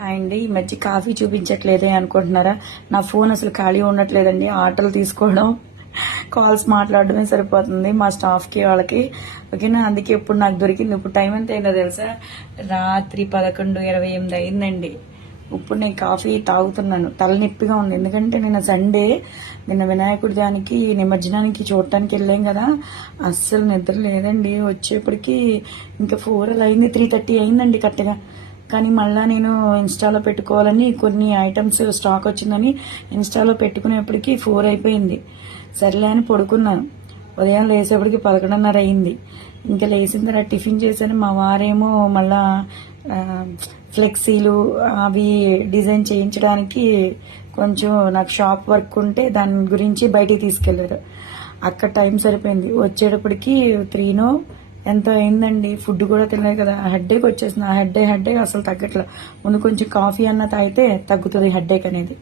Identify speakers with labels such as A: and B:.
A: Hi అండి ఈ మధ్య కాఫీ చూపించట్లేదే అనుకుంటున్నారా? నా ఫోన్ అసలు ఖాళీ ఉండట్లేదండి. ఆటలు తీసుకోవడం కాల్స్ మాట్లాడడమే సరిపోతుంది మా స్టాఫ్కి వాళ్ళకి. ఓకేనా? అందుకే ఇప్పుడు నాకు దొరికింది. ఇప్పుడు టైం ఎంత అయిందో తెలుసా? రాత్రి పదకొండు ఇరవై ఎనిమిది అయిందండి. ఇప్పుడు నేను కాఫీ తాగుతున్నాను. తలనొప్పిగా ఉంది. ఎందుకంటే నిన్న సండే నిన్న వినాయకుడి దానికి నిమజ్జనానికి చూడటానికి వెళ్ళాం కదా. అస్సలు నిద్ర లేదండి. వచ్చేప్పటికి ఇంకా ఫోర్ అలా అయింది. త్రీ థర్టీ అయిందండి కరెక్ట్గా. కానీ మళ్ళీ నేను ఇన్స్టాలో పెట్టుకోవాలని కొన్ని ఐటమ్స్ స్టాక్ వచ్చిందని ఇన్స్టాలో పెట్టుకునేప్పటికీ ఫోర్ అయిపోయింది. సర్లే అని పడుకున్నాను ఉదయం లేసేప్పటికి పదకొండున్నర అయింది. ఇంకా లేచిన తర్వాత టిఫిన్ చేశాను. మా వారేమో మళ్ళా ఫ్లెక్సీలు అవి డిజైన్ చేయించడానికి కొంచెం నాకు షాప్ వర్క్ ఉంటే దాని గురించి బయటికి తీసుకెళ్ళారు. అక్కడ టైం సరిపోయింది. వచ్చేటప్పటికి త్రీనో ఎంతో అయిందండి. ఫుడ్ కూడా తినలేదు కదా. హెడ్డేక్ వచ్చేసింది. ఆ హెడ్ఏక్ అసలు తగ్గట్లేదు ముందు కొంచెం కాఫీ అన్న తాగితే తగ్గుతుంది హెడ్డేక్ అనేది.